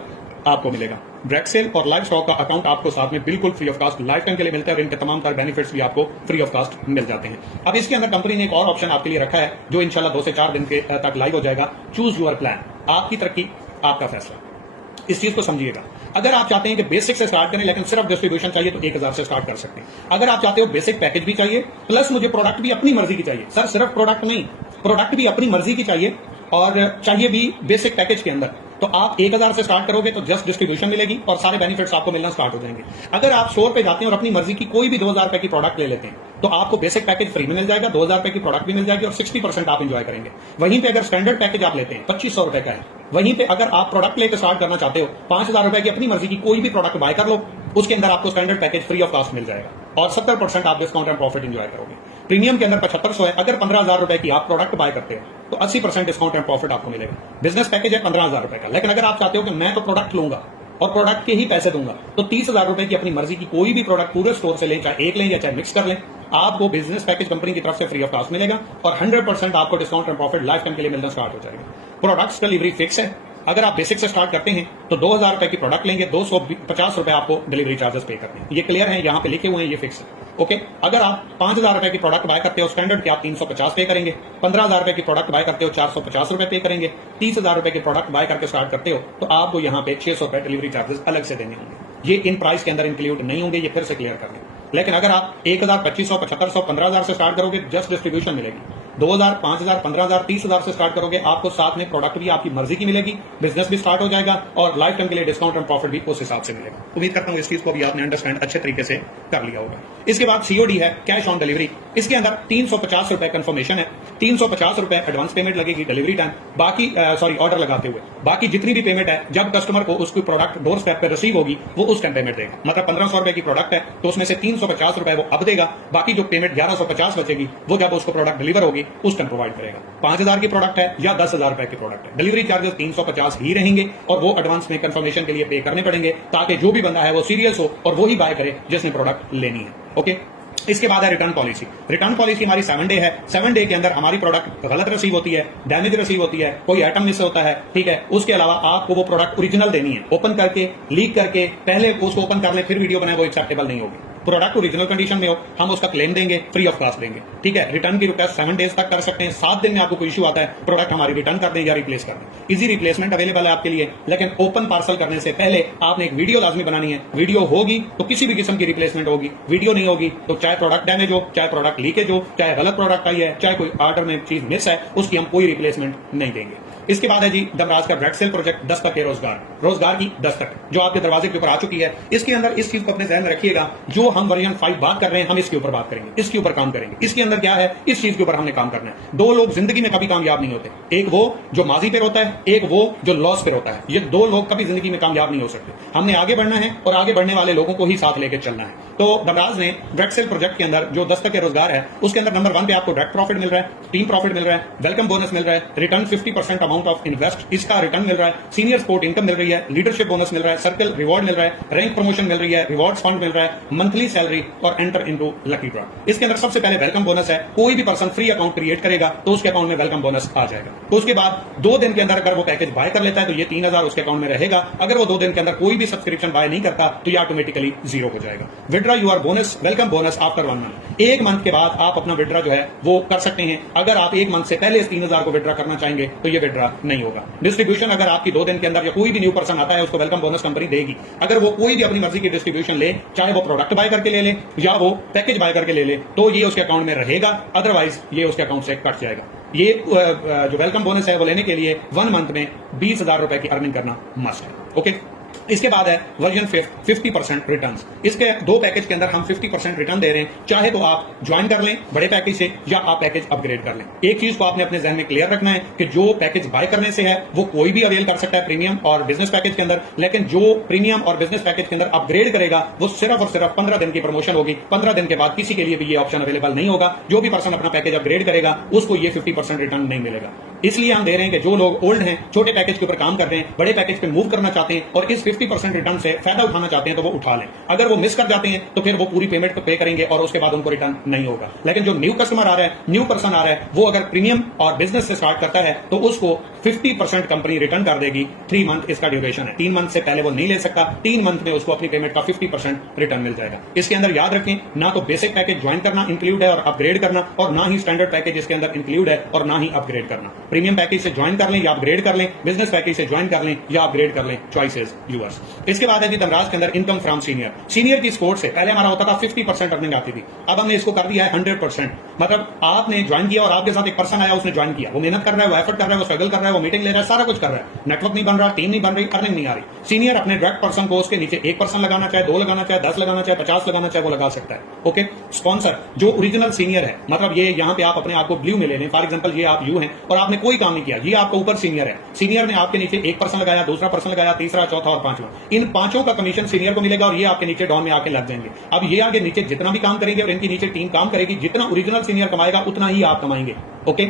आपको मिलेगा। ब्रेक्सेल और लाइव स्टॉक का अकाउंट आपको साथ में बिल्कुल free of cost life time के लिए मिलता है और इनके तमाम तरह बेनिफिट्स भी आपको फ्री ऑफ कास्ट मिल जाते हैं। अब इसके अंदर कंपनी ने एक और ऑप्शन आपके लिए रखा है जो इंशाल्लाह 2 से 4 दिन के तक लाइव हो जाएगा। चूज योर प्लान, आपकी तरक्की आपका फैसला। इस चीज को समझिएगा। अगर आप चाहते हैं कि बेसिक से स्टार्ट करें लेकिन सिर्फ डिस्ट्रीब्यूशन चाहिए तो 1000 से स्टार्ट कर सकते हैं। अगर आप चाहते हो बेसिक पैकेज भी चाहिए प्लस मुझे प्रोडक्ट भी अपनी मर्जी की चाहिए, सर सिर्फ प्रोडक्ट नहीं, प्रोडक्ट भी अपनी मर्जी की चाहिए और चाहिए भी बेसिक पैकेज के अंदर, तो आप 1000 से स्टार्ट करोगे तो जस्ट डिस्ट्रीब्यूशन मिलेगी और सारे बेनिफिट्स आपको मिलना स्टार्ट हो जाएंगे। अगर आप स्टोर पे जाते हैं और अपनी मर्जी की कोई भी 2000 रुपए की प्रोडक्ट ले लेते हैं तो आपको बेसिक पैकेज फ्री में मिल जाएगा, 2000 रुपए की प्रोडक्ट भी मिल जाएगी और 60% आप एंजॉय करेंगे। वहीं पे अगर स्टैंडर्ड पैकेज आप लेते हैं 2500 रुपए का है, वहीं पे अगर आप प्रोडक्ट लेकर स्टार्ट करना चाहते हो 5000 रुपए की अपनी मर्जी की कोई भी प्रोडक्ट बाय कर लो, उसके अंदर आपको standard package free of cost मिल जाएगा और 70% आप डिस्काउंट एंड प्रॉफिट एंजॉय करोगे। प्रीमियम के अंदर 7500 है, अगर 15000 रुपए की आप प्रोडक्ट बाय करते हो तो 80% डिस्काउंट एंड प्रॉफिट आपको मिलेगा। बिजनेस पैकेज है 15000 रुपए का, लेकिन अगर आप चाहते हो कि मैं तो प्रोडक्ट लूंगा और प्रोडक्ट के ही पैसे दूंगा तो 30000 रुपए की अपनी मर्जी की कोई भी प्रोडक्ट पूरे स्टोर से लें, चाहे एक लें या चाहे मिक्स कर लें, आपको बिजनेस पैकेज कंपनी की तरफ से फ्री ऑफ कास्ट मिलेगा और 100% आपको discount and profit life time के लिए मिलना स्टार्ट हो जाएगा। प्रोडक्ट्स डिलीवरी फिक्स है। अगर आप बेसिक से स्टार्ट करते हैं तो 2000 रुपए की प्रोडक्ट लेंगे, 250 रुपए आपको डिलीवरी चार्जेस पे करने हैं। ये क्लियर है, यहां पे लिखे हुए हैं, ये फिक्स है। ओके, अगर आप 5000 रुपए की प्रोडक्ट बाय करते हो स्टैंडर्ड के आप 350 पे करेंगे, 15000 रुपए की प्रोडक्ट बाय करते हो 450 रुपए पे करेंगे, 30000 रुपए की प्रोडक्ट बाय करके स्टार्ट करते हो तो आपको यहां पे 600 रुपए डिलीवरी चार्जेस अलग से देने होंगे। ये इन प्राइस के अंदर इंक्लूड नहीं होंगे, ये फिर से क्लियर कर लें। लेकिन अगर आप 1000, 2500, 7500, 15000 से स्टार्ट करोगे जस्ट डिस्ट्रीब्यूशन मिलेगी। 2000, 5000, 15000, 30000 से स्टार्ट करोगे आपको साथ में प्रोडक्ट भी आपकी मर्जी की मिलेगी, बिजनेस भी स्टार्ट हो जाएगा और लाइफ टाइम के लिए डिस्काउंट एंड प्रॉफिट भी उस हिसाब से मिलेगा। उम्मीद करता हूं इस चीज को भी आपने अंडरस्टैंड अच्छे तरीके से कर लिया होगा। इसके बाद सीओडी है, कैश ऑन डिलीवरी। इसके अंदर 350 रुपए कंफर्मेशन है, 350 रुपए एडवांस पेमेंट लगेगी डिलीवरी टाइम, बाकी ऑर्डर लगाते हुए बाकी जितनी भी पेमेंट है जब कस्टमर को उसकी प्रोडक्ट डोर स्टेप पे रिसीव होगी वो उस टाइम पेमेंट देगा। मतलब 1500 रुपए की प्रोडक्ट है तो उसमें से 350 रुपए वो अब देगा, बाकी जो पेमेंट 1150 बचेगी वो जब उसको प्रोडक्ट डिलीवर होगी उस टाइम प्रोवाइड करेगा। 5000 की प्रोडक्ट है या 10,000 रुपए की प्रोडक्ट है, डिलीवरी चार्जेस 350 ही रहेंगे और वो एडवांस में कंफर्मेशन के लिए पे करने पड़ेंगे ताकि जो भी बंदा है वो सीरियस हो और वो ही बाय करे जिसने प्रोडक्ट लेनी है। ओके, इसके बाद है रिटर्न पॉलिसी। रिटर्न पॉलिसी हमारी 7 डे है। 7 डे के अंदर हमारी प्रोडक्ट गलत रिसीव होती है, डैमेज रिसीव होती है, कोई आइटम मिस होता है, ठीक है, उसके अलावा आपको वो प्रोडक्ट ओरिजिनल देनी है। ओपन करके, लीक करके, पहले उसको ओपन कर ले फिर वीडियो बनाए, वो एक्सेप्टेबल नहीं होगी। प्रोडक्ट ओरिजिनल कंडीशन में हो हम उसका क्लेम देंगे, फ्री ऑफ कास्ट देंगे, ठीक है। रिटर्न की रिक्वेस्ट 7 डेज तक कर सकते हैं। 7 दिन में आपको कोई इशू आता है प्रोडक्ट हमारी रिटर्न कर दें या रिप्लेस कर दें। इजी रिप्लेसमेंट अवेलेबल है आपके लिए, लेकिन ओपन पार्सल करने से पहले आपने एक वीडियो लाजमी बनानी है। वीडियो होगी तो किसी भी किस्म की रिप्लेसमेंट होगी, वीडियो नहीं होगी तो चाहे प्रोडक्ट डैमेज हो, चाहे प्रोडक्ट लीकेज हो, चाहे गलत प्रोडक्ट आई है, चाहे कोई ऑर्डर में चीज मिस है, उसकी हम कोई रिप्लेसमेंट नहीं देंगे। इसके बाद है जी दमराज का ब्रेक्सेल प्रोजेक्ट, दस्तक के रोजगार, रोजगार की दस्तक जो आपके दरवाजे के ऊपर आ चुकी है। इसके अंदर इस चीज को अपने ध्यान में रखिएगा, जो हम वर्जन 5 बात कर रहे हैं हम इसके ऊपर बात करेंगे, इसके ऊपर काम करेंगे। इसके अंदर क्या है, इस चीज के ऊपर हमने काम करना है। 2 लोग जिंदगी में कभी कामयाब नहीं होते, एक वो जो माजी पे होता है, एक वो जो लॉस पे होता है। ये 2 लोग कभी जिंदगी में कामयाब नहीं हो सकते। हमने आगे बढ़ना है और आगे बढ़ने वाले लोगों को ही साथ लेकर चलना है। तो दमराज ने ब्रेक्सेल प्रोजेक्ट के अंदर जो दस्तक के रोजगार है उसके अंदर नंबर 1 पे आपको डायरेक्ट प्रॉफिट मिल रहा है, टीम प्रॉफिट मिल रहा है, वेलकम बोनस मिल रहा है, रिटर्न 50% अमाउंट ऑफ इन्वेस्ट इसका रिटर्न मिल रहा है, सीनियर स्पोर्ट इनकम मिल रही है, लीडरशिप बोनस मिल रहा है, सर्कल रिवॉर्ड मिल रहा है, रैंक प्रमोशन मिल रही है, रिवॉर्ड्स फंड मिल रहा है, मंथली सैलरी और एंटर इनटू लकी ड्रॉ। इसके अंदर सबसे पहले वेलकम बोनस है। कोई भी पर्सन फ्री अकाउंट क्रिएट करेगा तो उसके अकाउंट में वेलकम बोनस आ जाएगा। तो उसके बाद 2 दिन के अंदर अगर वो पैकेज बाय कर लेता है तो ये 3000 उसके अकाउंट में रहेगा। अगर वो 2 दिन के अंदर कोई भी सब्सक्रिप्शन बाय नहीं करता तो ये ऑटोमेटिकली 0 हो जाएगा। Withdraw your bonus, welcome bonus after 1 month. 1 month के बाद आप अपना विड्रॉ जो है वो कर सकते हैं। अगर आप 1 मंथ से पहले इस 3000 को विड्रॉ करना चाहेंगे तो ये विड्रॉ नहीं होगा। डिस्ट्रीब्यूशन अगर आपकी 2 दिन के अंदर या कोई भी न्यू पर्सन आता है उसको वेलकम बोनस कंपनी देगी। अगर वो कोई भी अपनी मर्जी की डिस्ट्रीब्यूशन ले, चाहे वो प्रोडक्ट बाय करके ले ले या वो पैकेज बाय करके ले ले, तो ये उसके अकाउंट में रहेगा, अदरवाइज ये उसके अकाउंट से कट जाएगा। ये जो वेलकम बोनस है वो लेने के लिए 1 मंथ में 20,000 रुपए की अर्निंग करना मस्ट है। ओके, इसके बाद है वर्जन 5 50% रिटर्न। इसके 2 पैकेज के अंदर हम 50% रिटर्न दे रहे हैं। चाहे तो आप ज्वाइन कर लें बड़े पैकेज से या आप पैकेज अपग्रेड कर लें। एक चीज को आपने अपने जहन में क्लियर रखना है कि जो पैकेज बाय करने से है वो कोई भी अवेल कर सकता है प्रीमियम और बिजनेस पैकेज के अंदर, लेकिन जो प्रीमियम और बिजनेस पैकेज के अंदर अपग्रेड करेगा वो सिर्फ और सिर्फ 15 दिन की प्रमोशन होगी। 15 दिन के बाद किसी के लिए भी ये ऑप्शन अवेलेबल नहीं होगा। जो भी पर्सन अपना पैकेज अपग्रेड करेगा उसको ये 50% रिटर्न नहीं मिलेगा। इसलिए हम दे रहे हैं कि जो लोग ओल्ड हैं, छोटे पैकेज के ऊपर काम कर रहे हैं, बड़े पैकेज पे मूव करना चाहते हैं और इस 50% रिटर्न से फायदा उठाना चाहते हैं तो वो उठा लें। अगर वो मिस कर जाते हैं तो फिर वो पूरी पेमेंट पे करेंगे और उसके बाद उनको रिटर्न नहीं होगा। लेकिन जो न्यू कस्टमर आ रहा है, न्यू पर्सन आ रहा है, वो अगर प्रीमियम और बिजनेस से स्टार्ट करता है तो उसको 50% कंपनी रिटर्न कर देगी। 3 मंथ इसका ड्यूरेशन है, 3 मंथ से पहले वो नहीं ले सकता। 3 मंथ में उसको अपनी पेमेंट का 50% रिटर्न मिल जाएगा। इसके अंदर याद रखें, ना तो बेसिक पैकेज ज्वाइन करना इंक्लूड है और अपग्रेड करना, और ना ही स्टैंडर्ड पैकेज इसके अंदर इंक्लूड है और ना ही अपग्रेड करना। प्रीमियम पैकेज से ज्वाइन कर लें या अपग्रेड कर लें, बिजनेस पैकेज से ज्वाइन कर लें या अपग्रेड कर लें, चॉइस इज यूअर्स। इसके बाद है जी दमराज के अंदर इनकम फ्रॉम सीनियर। सीनियर की सपोर्ट से पहले हमारा होता था 50% अर्निंग आती थी, अब हमने इसको कर दिया है 100%। मतलब आपने ज्वाइन किया और आपके साथ एक पर्सन आया, उसने ज्वाइन किया, वो मेहनत कर रहा है, वो एफर्ट कर रहा है, वो स्ट्रगल कर रहा है, वो मीटिंग ले रहा है, सारा कुछ कर रहा है, नेटवर्क नहीं बन रहा, टीम नहीं बन रही, अर्निंग नहीं आ रही। सीनियर अपने डायरेक्ट पर्सन को उसके नीचे 1 पर्सन लगाना चाहे, 2 लगाना चाहे, 10 लगाना चाहे, 50 लगाना चाहे, वो लगा सकता है। ओके, स्पॉन्सर जो ओरिजिनल सीनियर है, मतलब ये यहां पे आप अपने आप को ब्लू में ले लें। फॉर एग्जांपल ये आप यू हैं और आपने कोई काम नहीं किया, ये आपका ऊपर सीनियर है। सीनियर ने आपके नीचे 1 पर्सन लगाया, दूसरा पर्सन लगाया, तीसरा, चौथा और 5वां। इन 5 का कमीशन सीनियर को मिलेगा और ये आपके नीचे डॉन में आके लग जाएंगे। अब ये आगे नीचे जितना भी काम करेंगे और इनके नीचे टीम काम करेगी, जितना ओरिजिनल सीनियर कमाएगा उतना ही आप कमाएंगे। ओके,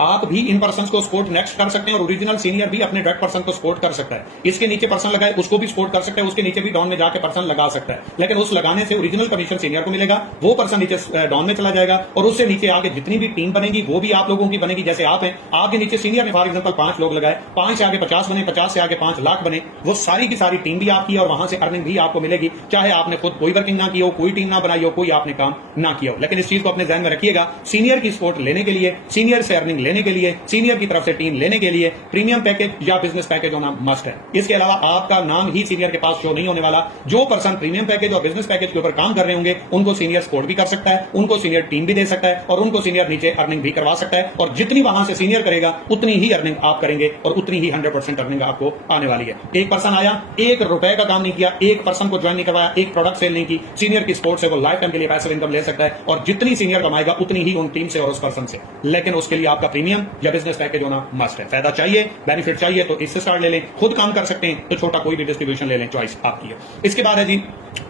आप भी इन पर्सन को सपोर्ट नेक्स्ट कर सकते हैं और ओरिजिनल सीनियर भी अपने डायरेक्ट पर्सन को सपोर्ट कर सकता है। इसके नीचे पर्सन लगाए उसको भी सपोर्ट कर सकता है, उसके नीचे भी डाउन में जाके पर्सन लगा सकता है, लेकिन उस लगाने से ओरिजिनल कमीशन सीनियर को मिलेगा, वो पर्सन नीचे डाउन में चला जाएगा और उससे नीचे आगे जितनी भी टीम बनेगी वो भी आप लोगों की बनेगी। जैसे आप हैं, आपके नीचे सीनियर ने फॉर एग्जाम्पल 5 लोग लगाए, 5 से आगे 50 बने, 50 से आगे 5 लाख बने, वो सारी की सारी टीम भी आपकी और वहां से अर्निंग भी आपको मिलेगी, चाहे आपने खुद कोई वर्किंग ना की हो, कोई टीम ना बनाई हो, कोई आपने काम ना किया हो। लेकिन इस चीज को अपने ध्यान में रखिएगा, सीनियर की सपोर्ट लेने के लिए, सीनियर से अर्निंग लेने के लिए, सीनियर की तरफ से टीम लेने के लिए प्रीमियम पैकेज या बिजनेस पैकेज होना मस्ट है। इसके अलावा आपका नाम ही सीनियर के पास शो नहीं होने वाला। जो पर्सन प्रीमियम पैकेज और बिजनेस पैकेज के ऊपर काम कर रहे होंगे उनको सीनियर सपोर्ट भी कर सकता है, उनको सीनियर टीम भी दे सकता है और उनको सीनियर नीचे अर्निंग भी करवा सकता है, और जितनी वहां से सीनियर करेगा उतनी ही अर्निंग आप करेंगे और उतनी ही 100% अर्निंग आपको आने वाली है। एक पर्सन आया, 1 रुपए का काम नहीं किया, एक पर्सन को ज्वाइन नहीं करवाया, एक प्रोडक्ट सेल नहीं की, सीनियर की सपोर्ट से वो लाइफ टाइम के लिए पैसिव इनकम ले सकता है और जितनी सीनियर कमाएगा उतनी ही उन टीम से और उस पर्सन से। लेकिन उसके लिए आपका प्रीमियम या बिजनेस पैकेज होना मस्ट है। फायदा चाहिए, बेनिफिट चाहिए तो इससे स्टार्ट ले लें, खुद काम कर सकते हैं तो छोटा कोई भी डिस्ट्रीब्यूशन ले लें, चॉइस आपकी है। इसके बाद है जी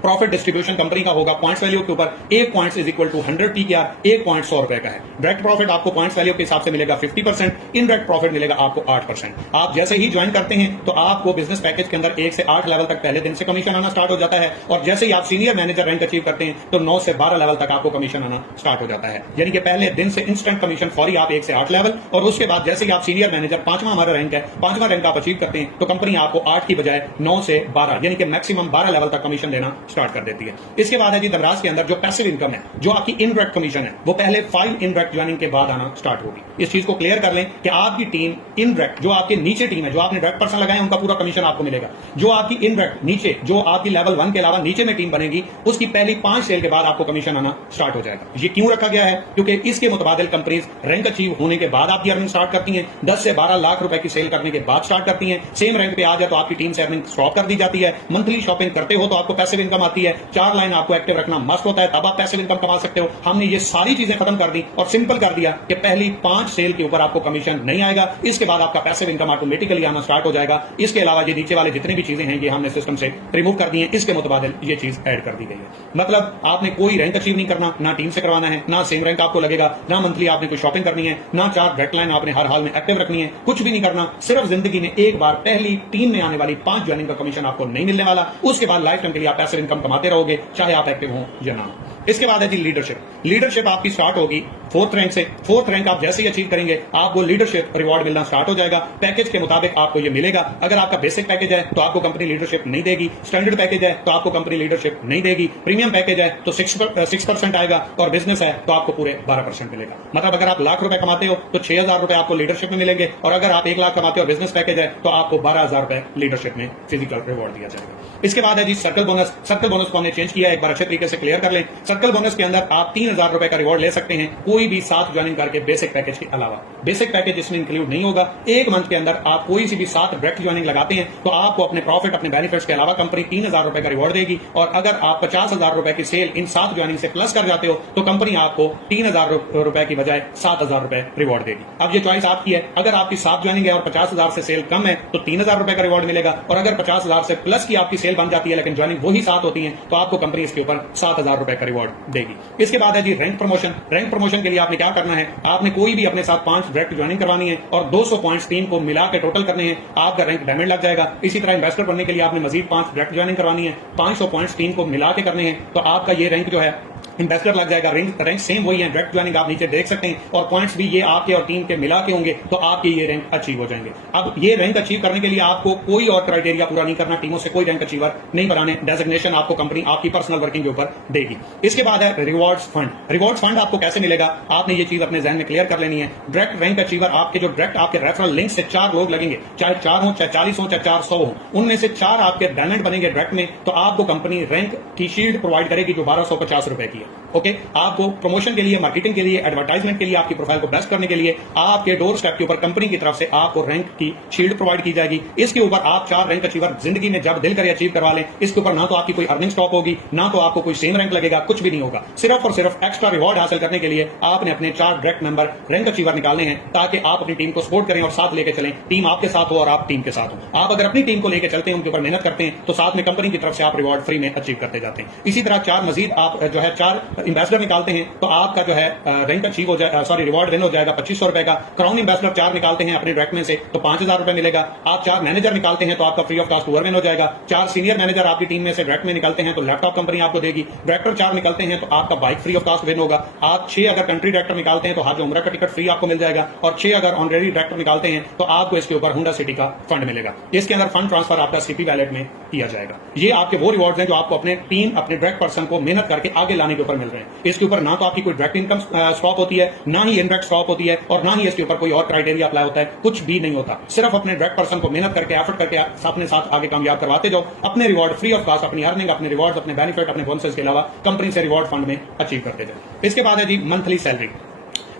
प्रॉफिट डिस्ट्रीब्यूशन कंपनी का होगा पॉइंट्स वैल्यू के ऊपर। 1 point is equal to 100 PKR, 1 point 100 रुपए का है। डायरेक्ट प्रॉफिट आपको पॉइंट्स वैल्यू के हिसाब से मिलेगा 50%, इनडायरेक्ट प्रॉफिट मिलेगा आपको 8%। आप जैसे ही ज्वाइन करते हैं तो आपको बिजनेस पैकेज के अंदर 1 से 8 लेवल तक पहले दिन से कमीशन आना स्टार्ट हो जाता है, और जैसे ही आप सीनियर मैनेजर रैंक अचीव करते हैं तो 9 से 12 लेवल तक आपको कमीशन आना स्टार्ट हो जाता है। यानी कि पहले दिन से इंस्टेंट कमीशन फौरी आप 1 से 8 लेवल, और उसके बाद जैसे ही आप सीनियर मैनेजर 5वां हमारा रैंक है, 5वां रैंक आप अचीव करते हैं तो कंपनी आपको 8 की बजाय 9 से 12 यानी कि मैक्सिमम 12 लेवल तक कमीशन देना स्टार्ट कर देती है। इसके बाद है जी दमराज के अंदर जो पैसिव इनकम है, जो आपकी इनडायरेक्ट कमीशन है, वो पहले 5 इनडायरेक्ट ज्वाइनिंग के बाद आना स्टार्ट होगी। इस चीज को क्लियर कर लें कि आपकी टीम इनडायरेक्ट, जो आपके नीचे टीम है, जो आपने डायरेक्ट पर्सन लगाए उनका पूरा कमीशन आपको मिलेगा। जो आपकी इनडायरेक्ट नीचे, जो आपकी लेवल 1 के अलावा नीचे में टीम बनेगी, उसकी पहली 5 सेल के बाद आपको कमीशन आना स्टार्ट हो जाएगा। ये क्यों रखा गया है? क्योंकि इसके मुताबिल कंपनीज रैंक अचीव होने के बाद आपकी अर्निंग स्टार्ट करती हैं, 10 से 12 लाख रुपए की सेल करने के बाद स्टार्ट करती हैं। सेम रैंक पे आ जाए तो आपकी टीम से अर्निंग स्टॉप कर दी जाती है। मंथली शॉपिंग करते हो तो आपको पैसिव इनकम आती है। 4 लाइन आपको एक्टिव रखना मस्ट होता है, तब आप पैसिव इनकम कमा सकते हो। हमने ये सारी चीजें खत्म कर दी और सिंपल कर दिया कि पहली 5 सेल के ऊपर आपको कमीशन नहीं आएगा, इसके बाद आपका पैसिव इनकम ऑटोमेटिकली आना स्टार्ट हो जाएगा। इसके अलावा ये नीचे वाले जितनी भी चीजें हैं ये हमने सिस्टम से रिमूव कर दी है, इसके मुताबिल ये चीज ऐड कर दी गई है। मतलब आपने कोई रैंक अचीव नहीं करना, ना टीम से करवाना है, ना सेम रैंक आपको लगेगा, ना मंथली आपने कोई शॉपिंग करनी है, ना 4 डेडलाइन आपने हर हाल में एक्टिव रखनी है, कुछ भी नहीं करना। सिर्फ जिंदगी में एक बार पहली टीम में आने वाली 5 ज्वाइनिंग का कमीशन आपको नहीं मिलने वाला। उसके बाद लाइफ टाइम के लिए आप पैसिव इनकम कमाते रहोगे, चाहे आप एक्टिव हो या ना। इसके बाद है जी लीडरशिप। लीडरशिप आपकी स्टार्ट होगी 4th रैंक से। 4th रैंक आप जैसे ही अचीव करेंगे आपको लीडरशिप रिवॉर्ड मिलना स्टार्ट हो जाएगा। पैकेज के मुताबिक आपको ये मिलेगा। अगर आपका बेसिक पैकेज है तो आपको कंपनी लीडरशिप नहीं देगी, स्टैंडर्ड पैकेज है तो आपको कंपनी लीडरशिप नहीं देगी, प्रीमियम पैकेज है तो 6% आएगा, और बिजनेस है तो आपको पूरे 12% मिलेगा। मतलब अगर आप लाख रुपए कमाते हो तो 6,000 रुपए आपको लीडरशिप में मिलेंगे, और अगर आप 1 लाख कमाते हो बिजनेस पैकेज है तो आपको 12,000 रुपए लीडरशिप में फिजिकल रिवॉर्ड दिया जाएगा। इसके बाद है जी सर्कल बोनस। सर्कल बोनस को हमने चेंज किया है, एक बार अच्छे तरीके से क्लियर कर लें। सर्कल बोनस के अंदर आप 3,000 रुपए का रिवॉर्ड ले सकते हैं, कोई भी 7 ज्वाइनिंग करके बेसिक पैकेज के अलावा। बेसिक पैकेज इसमें इंक्लूड नहीं होगा। 1 मंथ के अंदर आप कोई सी भी 7 डायरेक्ट ज्वाइनिंग लगाते हैं तो आपको अपने प्रॉफिट, अपने बेनिफिट्स के अलावा कंपनी 3,000 रुपए का रिवॉर्ड देगी, और अगर आप 50,000 रुपए की सेल इन 7 ज्वाइनिंग से प्लस कर जाते हो तो कंपनी आपको 3,000 रुपए की बजाय 7,000 रुपए रिवॉर्ड देगी। अब ये चॉइस आपकी है। अगर आपकी 7 ज्वाइनिंग है और 50,000 से सेल कम है तो 3,000 रुपए का रिवॉर्ड मिलेगा, और अगर 50,000 से प्लस की आपकी सेल बन जाती है लेकिन ज्वाइनिंग वही 7 होती है तो आपको कंपनी इसके ऊपर 7,000 रुपए का रिवॉर्ड रिवॉर्ड देगी। इसके बाद है जी रैंक प्रमोशन। रैंक प्रमोशन के लिए आपने क्या करना है, आपने कोई भी अपने साथ 5 डायरेक्ट ज्वाइनिंग करवानी है और 200 पॉइंट्स टीम को मिला के टोटल करने हैं, आपका रैंक डायमंड लग जाएगा। इसी तरह इन्वेस्टर बनने के लिए आपने मजीद 5 डायरेक्ट ज्वाइनिंग करवानी है, 500 पॉइंट्स टीम को मिला के करने हैं, तो आपका ये रैंक जो है इन्वेस्टर लग जाएगा। रैंक सेम वही है, डायरेक्ट ज्वाइनिंग आप नीचे देख सकते हैं और पॉइंट्स भी ये आपके और टीम के मिला के होंगे, तो आपके ये रैंक अचीव हो जाएंगे। अब ये रैंक अचीव करने के लिए आपको कोई और क्राइटेरिया पूरा नहीं करना, टीमों से कोई रैंक अचीवर नहीं बनाने, डेजिग्नेशन आपको कंपनी आपकी पर्सनल वर्किंग के ऊपर देगी। इसके बाद है रिवॉर्ड्स फंड। रिवॉर्ड्स फंड आपको कैसे मिलेगा, आपने ये चीज अपने जहन में क्लियर कर लेनी है। डायरेक्ट रैंक अचीवर आपके जो डायरेक्ट आपके रेफरल लिंक से 4 लोग लगेंगे, चाहे 4 हो, चाहे 40 हो, चाहे 400 हो, उनमें से 4 आपके डायमंड बनेंगे डायरेक्ट में, तो आपको कंपनी रैंक की शील्ड प्रोवाइड करेगी जो 1250 रुपए की है। ओके, आपको प्रमोशन के लिए, मार्केटिंग के लिए, एडवर्टाइजमेंट के लिए, आपकी प्रोफाइल को बेस्ट करने के लिए आपके डोर स्टेप के ऊपर कंपनी की तरफ से आपको रैंक की शील्ड प्रोवाइड की जाएगी। इसके ऊपर आप 4 रैंक अचीवर जिंदगी में जब दिल करे अचीव करवा लें, इसके ऊपर ना तो आपकी कोई अर्निंग स्टॉप होगी, ना तो आपको कोई सेम रैंक लगेगा, कुछ भी नहीं होगा। सिर्फ और सिर्फ एक्स्ट्रा रिवॉर्ड हासिल करने के लिए आपने अपने 4 डायरेक्ट मेंबर रैंक अचीवर निकालने हैं, ताकि आप अपनी टीम को सपोर्ट करें और साथ लेकर चलें। टीम आपके साथ हो और आप टीम के साथ हो। आप अगर अपनी टीम को लेकर चलते हैं, उनके ऊपर मेहनत करते हैं, तो साथ में कंपनी की तरफ से आप रिवॉर्ड फ्री में अचीव करते जाते हैं। इसी तरह 4 मजीद आप जो है 4 एम्बेसडर निकालते हैं, तो आपका जो है रैंक अचीव हो जाए, सॉरी रिवॉर्ड विन हो जाएगा 2500 रुपए का। क्राउन एम्बेसडर 4 निकालते हैं अपने डायरेक्ट में से, तो 5000 रुपए मिलेगा। आप 4 मैनेजर निकालते हैं, तो आपका free of cost over win हो जाएगा। 4 सीनियर मैनेजर आपकी टीम में से डायरेक्ट में निकलते हैं, तो लैपटॉप कंपनी आपको देगी। डायरेक्टर 4 निकलते हैं, तो आपका bike free of cost win होगा। आप 6 अगर कंट्री डायरेक्टर निकालते हैं, तो हज उम्र का टिकट फ्री आपको मिल जाएगा। और 6 अगर ऑनरेडी डायरेक्टर निकालते हैं, तो आपको इसके ऊपर हुंडा सिटी का फंड मिलेगा। इसके अंदर फंड ट्रांसफर आपका सीपी वैलेट में किया जाएगा। ये आपके वो रिवॉर्ड्स हैं जो आपको अपने टीम, अपने डायरेक्ट पर्सन को मेहनत करके आगे लाने के ऊपर मिल रहे हैं। इसके ऊपर ना तो आपकी कोई डायरेक्ट इनकम स्टॉप होती है, ना ही इनडायरेक्ट स्टॉप होती है, और ना ही इसके ऊपर कोई और क्राइटेरिया अप्लाई होता है, कुछ भी नहीं होता। सिर्फ अपने डायरेक्ट पर्सन को मेहनत करके, एफर्ट करके अपने साथ आगे कामयाब करवाते जाओ। अपने रिवॉर्ड फ्री ऑफ कॉस्ट, अपनी अर्निंग, अपने रिवॉर्ड, अपने बेनिफिट, अपने बोनसेस के अलावा कंपनी से रिवॉर्ड फंड में अचीव करते जाओ। इसके बाद है जी मंथली सैलरी।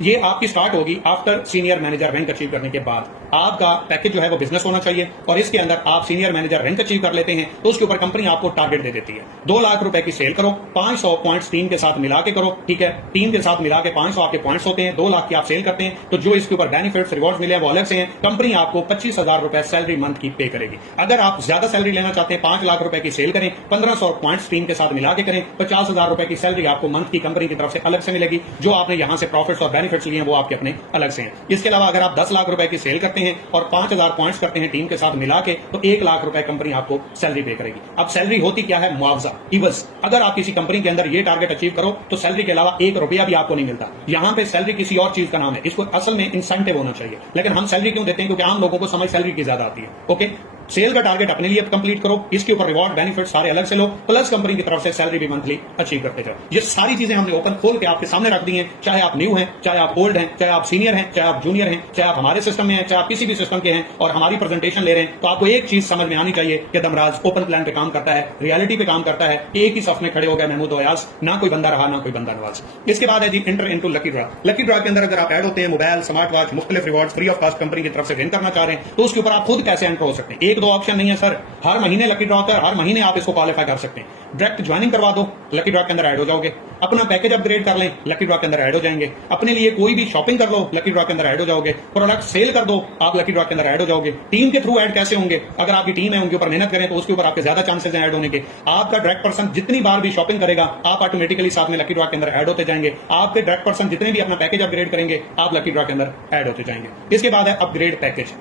ये आपकी स्टार्ट होगी after senior manager rank achieve करने के बाद। आपका पैकेज जो है वो बिजनेस होना चाहिए, और इसके अंदर आप सीनियर मैनेजर रैंक अचीव कर लेते हैं, तो उसके ऊपर कंपनी आपको टारगेट दे देती है 2 लाख रुपए की सेल करो, 500 पॉइंट्स टीम के साथ मिला के करो। ठीक है, टीम के साथ मिला के 500 आपके पॉइंट्स होते हैं, 2 लाख की आप सेल करते हैं, तो जो इसके ऊपर बेनिफिट्स रिवॉर्ड मिले वो अलग से हैं। कंपनी आपको 25,000 रुपए सैलरी मंथ की पे करेगी। अगर आप ज्यादा सैलरी लेना चाहते हैं, 5 लाख रुपए की सेल करें, 1500 पॉइंट्स टीम के साथ मिला के करें, 50,000 रुपए की सैलरी आपको मंथ की कंपनी की तरफ से अलग से मिलेगी। जो आपने यहां से प्रॉफिट्स और बेनिफिट्स लिए हैं वो आपके अपने अलग से हैं। इसके अलावा अगर आप 10 लाख रुपए की सेल करते हैं और 5000 पॉइंट्स करते हैं टीम के साथ मिला के, तो 1 लाख रुपए कंपनी आपको सैलरी पे करेगी। अब सैलरी होती क्या है, मुआवजा, इवज। अगर आप किसी कंपनी के अंदर ये टारगेट अचीव करो, तो सैलरी के अलावा 1 रुपया भी आपको नहीं मिलता। यहां पे सैलरी किसी और चीज का नाम है, इसको असल में इंसेंटिव होना चाहिए। लेकिन हम सैलरी क्यों देते हैं, क्योंकि आम लोगों को समझ सैलरी की ज्यादा आती है। ओके, सेल का टारगेट अपने लिए कंप्लीट करो, इसके ऊपर रिवॉर्ड बेनिफिट सारे अलग से लो, प्लस कंपनी की तरफ से सैलरी भी मंथली अचीव करते जाओ। ये सारी चीजें हमने ओपन खोल के आपके सामने रख दी हैं। चाहे आप न्यू हैं, चाहे आप ओल्ड हैं, चाहे आप सीनियर हैं, चाहे आप जूनियर हैं, चाहे आप हमारे सिस्टम में हैं, चाहे आप किसी भी सिस्टम के हैं और हमारी प्रेजेंटेशन ले रहे हैं, तो आपको एक चीज समझ में आनी चाहिए कि दमराज ओपन प्लान पे काम करता है, रियलिटी पे काम करता है। एक ही सफ में खड़े हो गए महमूद अयाज, ना कोई बंदा रहा, ना कोई बंदा नवाज। इसके बाद है जी enter into lucky draw. Lucky draw के अंदर अगर आप ऐड होते हैं, मोबाइल, स्मार्ट वॉच, मुख्तलिफ reward free of cost company की तरफ से विन करना चाह रहे हैं, तो उसके ऊपर आप खुद कैसे एंटर हो सकते हैं। 1-2 ऑप्शन नहीं है सर, हर महीने लकी ड्रॉ होता है, हर महीने आप इसको क्वालिफाई कर सकते हैं। डायरेक्ट ज्वाइनिंग करवा दो, लकी ड्रॉ के अंदर ऐड हो जाओगे। अपना पैकेज अपग्रेड कर लें, लकी ड्रॉ के अंदर ऐड हो जाएंगे। अपने लिए कोई भी शॉपिंग कर लो, लकी ड्रॉ के अंदर ऐड हो जाओगे। प्रोडक्ट सेल कर दो, आप लकी ड्रॉ के अंदर ऐड हो जाओगे। टीम के थ्रू ऐड कैसे होंगे, अगर आपकी टीम है उनके ऊपर मेहनत करें, तो उसके ऊपर आपके ज्यादा चांसेस हैं ऐड होने के। आपका डायरेक्ट पर्सन जितनी बार भी शॉपिंग करेगा, आप ऑटोमेटिकली साथ में लकी ड्रॉ के अंदर ऐड होते जाएंगे। आपके डायरेक्ट पर्सन जितने भी अपना पैकेज अपग्रेड करेंगे, आप लकी ड्रॉ के अंदर ऐड होते जाएंगे। इसके बाद है अपग्रेड पैकेज।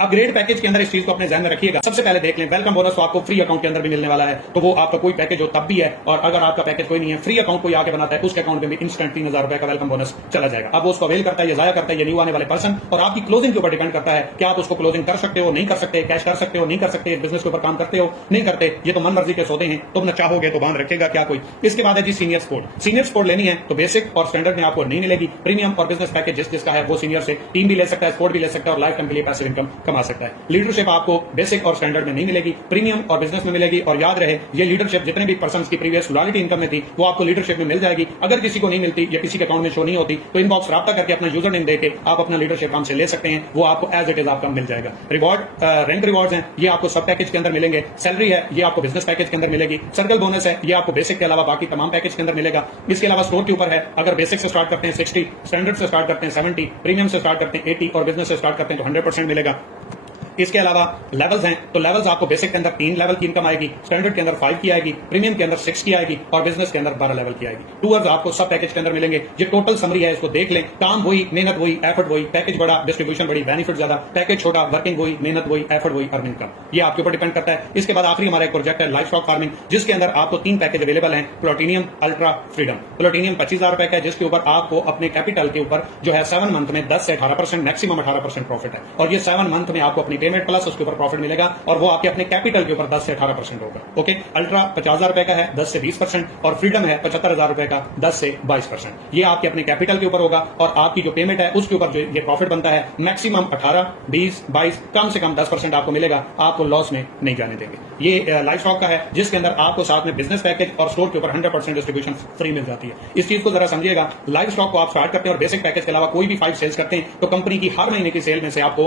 अपग्रेड पैकेज के अंदर इस चीज को अपने ध्यान में रखिएगा। सबसे पहले देख लें, वेलकम बोनस तो आपको फ्री अकाउंट के अंदर भी मिलने वाला है, तो वो आपका कोई पैकेज हो तब भी है। और अगर आपका पैकेज कोई नहीं है, फ्री अकाउंट कोई आके बनाता है, उसके अकाउंट में भी इंस्टेंट 3000 रुपए का वेलकम बोनस चला जाएगा। अब वो उसको अवेल करता है या जाया करता है, ये न्यू आने वाले पर्सन, और आपकी क्लोजिंग के ऊपर डिपेंड करता है कि आप उसको क्लोजिंग कर सकते हो, नहीं कर सकते, कैश कर सकते हो, नहीं कर सकते, बिजनेस के ऊपर काम करते हो, नहीं करते। ये तो मन मर्जी के सौदे हैं, तुम न चाहोगे तो बांध रखेगा क्या कोई। इसके बाद है जी सीनियर सपोर्ट। सीनियर सपोर्ट लेनी है तो बेसिक और स्टैंडर्ड में आपको नहीं मिलेगी। प्रीमियम और बिजनेस पैकेज जिस जिसका है वो सीनियर से टीम भी ले सकता है, सपोर्ट भी ले सकता है, और लाइफ टाइम के लिए पैसिव इनकम कमा सकता है। लीडरशिप आपको बेसिक और स्टैंडर्ड में नहीं मिलेगी, प्रीमियम और बिजनेस में मिलेगी। और याद रहे, ये लीडरशिप जितने भी पर्सन की प्रीवियस लॉयल्टी इनकम में थी, वो आपको लीडरशिप में मिल जाएगी। अगर किसी को नहीं मिलती या किसी के अकाउंट में शो नहीं होती, तो इनबॉक्स राब्ता करके अपना यूजर नेम देके आप अपना लीडरशिप काम से ले सकते हैं, वो आपको एज इट इज आपका मिल जाएगा। रिवॉर्ड रैंक रिवॉर्ड्स हैं, ये आपको सब पैकेज के अंदर मिलेंगे। सैलरी है, ये आपको बिजनेस पैकेज के अंदर मिलेगी। सर्कल बोनस है, ये आपको बेसिक के अलावा बाकी तमाम पैकेज के अंदर मिलेगा। इसके अलावा स्टोर के ऊपर है, अगर बेसिक से स्टार्ट करते हैं 60, स्टैंडर्ड से स्टार्ट करते हैं 70, प्रीमियम से स्टार्ट करते हैं 80 और बिजनेस से स्टार्ट करते हैं तो 100% मिलेगा। इसके अलावा लेवल्स हैं, तो लेवल्स आपको बेसिक के अंदर 3 लेवल की इनकम आएगी, स्टैंडर्ड के अंदर 5 की आएगी, प्रीमियम के अंदर 6 की आएगी और बिजनेस के अंदर 12 लेवल की आएगी। टूअर्स आपको सब पैकेज के अंदर मिलेंगे। ये टोटल समरी है, इसको देख लें। काम वही, मेहनत वही, एफर्ट वही, पैकेज बड़ा, डिस्ट्रीब्यूशन बड़ी, बेनिफिट ज्यादा, पैकेज छोटा, वर्किंग वही, मेहनत वही, एफर्ट वही, अर्निंग कम। ये आपके ऊपर डिपेंड करता है। इसके बाद आखिरी हमारा एक प्रोजेक्ट है लाइफ स्टॉक फार्मिंग, जिसके अंदर आपको 3 पैकेज अवेलेबल हैं, प्लैटिनियम, अल्ट्रा, फ्रीडम। प्लैटिनियम 25,000 रुपए का है, जिसके ऊपर आपको अपने कैपिटल के ऊपर जो है 7 मंथ में 10 से 18%, मैक्सिमम 18% प्रॉफिट है। और ये 7 मंथ में आपको अपनी पेमेंट प्लस उसके ऊपर प्रॉफिट मिलेगा और वो आपके अपने कैपिटल के ऊपर 10 से 18% होगा। ओके, अल्ट्रा 50,000 रुपए का है, 10 से 20%, और फ्रीडम है 75,000 रुपए का, 10 से 22%। ये आपके अपने कैपिटल के ऊपर होगा और आपकी जो पेमेंट है उसके ऊपर जो ये प्रॉफिट बनता है मैक्सिमम 18, 20, 22, कम से कम 10% आपको मिलेगा। आपको लॉस में नहीं जाने देंगे। ये लाइफ स्टॉक का है, जिसके अंदर आपको साथ में बिजनेस पैकेज और स्टोर के ऊपर 100% डिस्ट्रीब्यूशन फ्री मिल जाती है। इस चीज को जरा समझिएगा। लाइफ स्टॉक को आप स्टार्ट करते हैं और बेसिक पैकेज के अलावा कोई भी 5 सेल्स करते हैं तो कंपनी की हर महीने की सेल में से आपको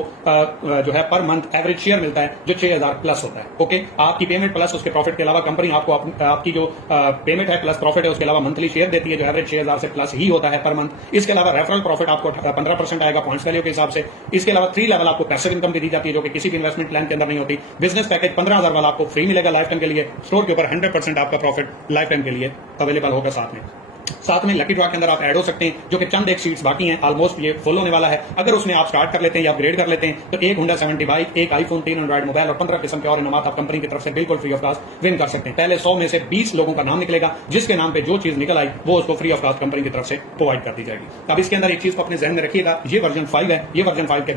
जो है पर मंथ एवरेज शेयर मिलता है जो 6,000 प्लस होता है। ओके, आपकी पेमेंट प्लस उसके प्रॉफिट के अलावा कंपनी आपको आपकी जो पेमेंट है प्लस प्रॉफिट है उसके अलावा मंथली शेयर देती है जो एवरेज 6,000 से प्लस ही होता है पर मंथ। इसके अलावा रेफरल प्रॉफिट आपको 15% आएगा पॉइंट्स वैल्यू के हिसाब से। इसके अलावा 3 लेवल आपको पैसिव इनकम भी दी जाती है जो कि किसी भी इन्वेस्टमेंट प्लान के अंदर नहीं होती। बिजनेस पैकेज 15,000 वाला आपको फ्री मिलेगा लाइफ टाइम के लिए। स्टोर के ऊपर 100% आपका प्रॉफिट लाइफ टाइम के लिए अवेलेबल होगा। साथ में लकी ड्रॉ के अंदर आप ऐड हो सकते हैं, जो कि चंद एक सीट्स बाकी हैं, ऑलमोस्ट ये फुल होने वाला है। अगर उसमें आप स्टार्ट कर लेते हैं या अपग्रेड कर लेते हैं तो एक होंडा 70 बाइक, एक आईफोन, 3 एंड्रॉइड मोबाइल और 15 किस्म के और इनामात आप कंपनी की तरफ से बिल्कुल फ्री ऑफ कॉस्ट विन कर सकते हैं। पहले 100 में से 20 लोगों का नाम निकलेगा, जिसके नाम पे जो चीज निकल आई वो उसको फ्री ऑफ कॉस्ट कंपनी की तरफ से प्रोवाइड कर दी जाएगी। अब इसके अंदर एक चीज को अपने जहन में रखिएगा, ये वर्जन 5 है। ये वर्जन 5 के